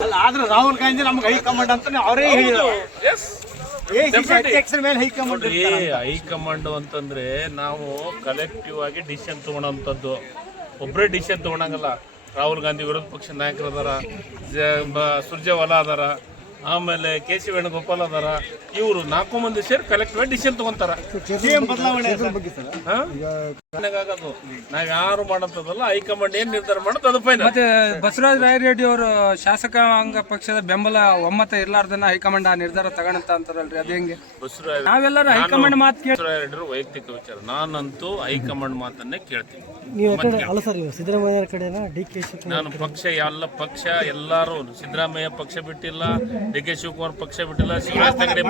ಅಲ್ಲ ಆದ್ರೆ ರಾಹುಲ್ ಗಾಂಧಿ ನಮ್ಗೆ ಹೈಕಮಾಂಡ್ ಅಂತ ಅವರೇ ಹೇಳಿದ್ರು. ಅಧ್ಯಕ್ಷರ ಮೇಲೆ ಹೈಕಮಾಂಡ್ ಹೈಕಮಾಂಡ್ ಅಂತಂದ್ರೆ ನಾವು ಕಲೆಕ್ಟಿವ್ ಆಗಿ ಡಿಸಿಷನ್ ತಗೊಳ್ಳೋಂಥದ್ದು, ಒಬ್ಬರೇ ಡಿಸಿಷನ್ ತಗೊಳಂಗಲ್ಲ. ರಾಹುಲ್ ಗಾಂಧಿ ವಿರೋಧ ಪಕ್ಷ ನಾಯಕರು ಅದಾರ, ಸುರ್ಜೇವಾಲಾ ಅದಾರ, ಆಮೇಲೆ ಕೆ.ಸಿ. ವೇಣುಗೋಪಾಲ್ ಅದಾರ. ಇವರು 4 ಮಂದಿ ಸೇರಿ ಕಲೆಕ್ಟಿವ್ ಆಗಿ ಡಿಸಿಷನ್ ತಗೊಂತಾರ. ಆಗೋದು ನಾವ್ ಯಾರು ಮಾಡೋಂಥದ್ದಲ್ಲ, ಹೈಕಮಾಂಡ್ ಏನ್ ನಿರ್ಧಾರ ಮಾಡೋದು ಅದು ಫೈನಲ್. ಮತ್ತೆ ಬಸವರಾಜ ರಾಯರೆಡ್ಡಿ ಅವರು ಶಾಸಕಾಂಗ ಪಕ್ಷದ ಬೆಂಬಲ ಒಮ್ಮತ ಇರ್ಲಾರ್ದನ್ನ ಹೈಕಮಾಂಡ್ ಆ ನಿರ್ಧಾರ ತಗೊಂಡಂತ ಅಂತಾರಲ್ರಿ, ಅದು ಹೆಂಗೆ? ಬಸವರಾಜ ನಾವೆಲ್ಲರೂ ಹೈಕಮಾಂಡ್ ಮಾತು ಬಸವರಾಜರೆಡ್ಡಿ ವೈಯಕ್ತಿಕ ವಿಚಾರ. ನಾನಂತೂ ಹೈಕಮಾಂಡ್ ಮಾತನ್ನೇ ಕೇಳ್ತೀನಿ. ಅಲ್ಲ ಸರ್, ಸಿದ್ದರಾಮಯ್ಯ ಕಡೆನಾ ಡಿ.ಕೆ. ನಾನು ಪಕ್ಷ ಎಲ್ಲರೂ ಸಿದ್ದರಾಮಯ್ಯ ಪಕ್ಷ ಬಿಟ್ಟಿಲ್ಲ, ಡಿ.ಕೆ. ಶಿವಕುಮಾರ್ ಪಕ್ಷ ಬಿಟ್ಟಿಲ್ಲ, ಶಿವರಾಜ್ ತಂಗಡಿ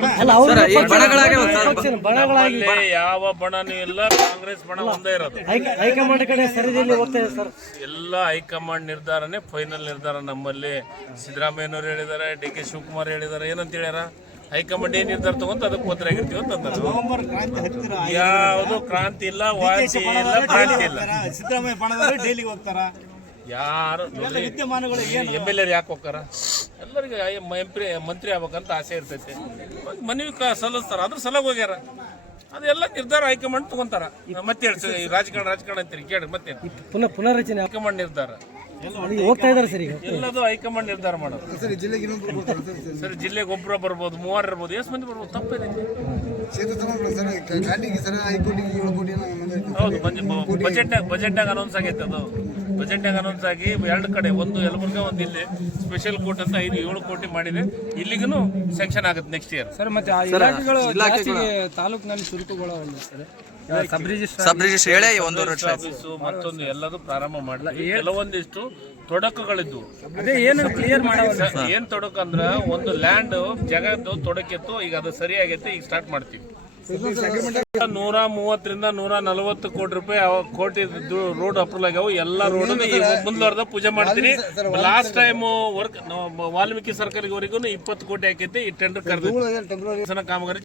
ಯಾವ ಬಣನೂ ಇಲ್ಲ, ಕಾಂಗ್ರೆಸ್ ಬಣ ಒಂದೇ ಇರೋದು. ಹೈಕಮಾಂಡ್ ಕಡೆ ಸರಿದಿಲ್ಲ ಹೋಗ್ತದೆ ಸರ್. ಎಲ್ಲ ಹೈಕಮಾಂಡ್ ನಿರ್ಧಾರನೇ ಫೈನಲ್ ನಿರ್ಧಾರ. ನಮ್ಮಲ್ಲಿ ಸಿದ್ದರಾಮಯ್ಯನವ್ರು ಹೇಳಿದ್ದಾರೆ, ಡಿ.ಕೆ. ಶಿವಕುಮಾರ್ ಹೇಳಿದ್ದಾರೆ. ಏನಂತ ಹೇಳ್ಯಾರ? ಹೈಕಮಾಂಡ್ ಏನ್ ನಿರ್ಧಾರ ತಗೊಂತ ಅದಕ್ಕೆ ಭದ್ರಾಗಿರ್ತೀವಿ ಅಂತ. ಯಾವುದು ಕ್ರಾಂತಿ ಇಲ್ಲ, ವಾಂತಿ ಇಲ್ಲ, ಕ್ರಾಂತಿ ಇಲ್ಲ. ಸಿದ್ದರಾಮಯ್ಯ ಬಣದವರು ಡೈಲಿಗೆ ಹೋಗ್ತಾರ. ಯಾರು MLA ಯಾಕೆ ಹೋಗ್ತಾರ? ಎಲ್ಲರಿಗೆ ಮಂತ್ರಿ ಆಗ್ಬೇಕಂತ ಆಸೆ ಇರ್ತೈತೆ, ಮನವಿ ಸಲ್ಲಿಸ್ತಾರ, ಅದ್ರ ಸಲಗ ಹೋಗ್ಯಾರ. ಅದೆಲ್ಲ ನಿರ್ಧಾರ ಹೈಕಮಾಂಡ್ ತಗೊಂತಾರ. ಮತ್ತೆ ಹೇಳ್ತೀವಿ ರಾಜಕಾರಣ ಅಂತೀರಿ, ಕೇಳಿ ಮತ್ತೆ ಪುನರ್ರಚನೆ ಹೈಕಮಾಂಡ್ ನಿರ್ಧಾರ ಹೋಗ್ತಾ ಇದಾರೆ ಸರ್. ಈಗ ಎಲ್ಲದು ಹೈಕಮಾಂಡ್ ನಿರ್ಧಾರ ಮಾಡೋದು. ಸರ್ ಜಿಲ್ಲೆಗೆ ಒಬ್ಬರ ಬರ್ಬೋದು, 3 ಇರ್ಬೋದು, ಎಷ್ಟು ಮಂದಿ ಬರ್ಬೋದು, ತಪ್ಪೇನೆ. ಹೌದು, ಬಜೆಟ್ನಾಗ ಅನೌನ್ಸ್ ಆಗೈತೆ. ಅದು ಬಜೆಟ್ನಾಗ ಅನೌನ್ಸ್ ಆಗಿ 2 ಕಡೆ, ಒಂದು ಯಲಬುರ್ಗಾ, ಒಂದು ಇಲ್ಲಿ ಸ್ಪೆಷಲ್ ಕೋರ್ಟ್ ಅಂತ 7 ಕೋಟಿ ಮಾಡಿದೆ. ಇಲ್ಲಿಗೂ ಸ್ಯಾಂಕ್ಷನ್ ಆಗುತ್ತೆ ನೆಕ್ಸ್ಟ್ ಇಯರ್. ಸರ್ ಮತ್ತೆ ಆ ಇಲಾಖೆಗಳು ತಾಲೂಕಿನಲ್ಲಿ ಶುಲ್ಕಗಳು ಸಬ್ ರಿಜಿಸ್ಟರ್ ಹೇಳಿ 1 ವರ್ಷ ಆಫೀಸು ಮತ್ತೊಂದು ಎಲ್ಲದೂ ಪ್ರಾರಂಭ ಮಾಡಲ್ಲ. ಕೆಲವೊಂದಿಷ್ಟು ತೊಡಕುಗಳಿದ್ವು. ಅದೇ ಏನು ಕ್ಲಿಯರ್ ಮಾಡೋದು? ಏನ್ ತೊಡಕು ಅಂದ್ರ, ಒಂದು ಲ್ಯಾಂಡ್ ಜಗದ್ದು ತೊಡಕಿತ್ತು, ಈಗ ಅದು ಸರಿಯಾಗೈತೆ, ಈಗ ಸ್ಟಾರ್ಟ್ ಮಾಡ್ತೀವಿ. 130ರಿಂದ 140 ಕೋಟಿ ರೂಪಾಯಿ ಕೋಟಿ ರೋಡ್ ಅಪ್ರೂವಲ್ ಆಗ್ಯಾವ. ಎಲ್ಲ ರೋಡ್ ಮುಂದುವರೆದ ಪೂಜೆ ಮಾಡ್ತೀನಿ. ಲಾಸ್ಟ್ ಟೈಮ್ ವರ್ಕ್ ವಾಲ್ಮೀಕಿ ಸರ್ಕಾರವರೆಗೂ 20 ಕೋಟಿ ಹಾಕೈತಿ. ಈ ಟೆಂಡರ್ ಕರೆದ ಕಾಮಗಾರಿ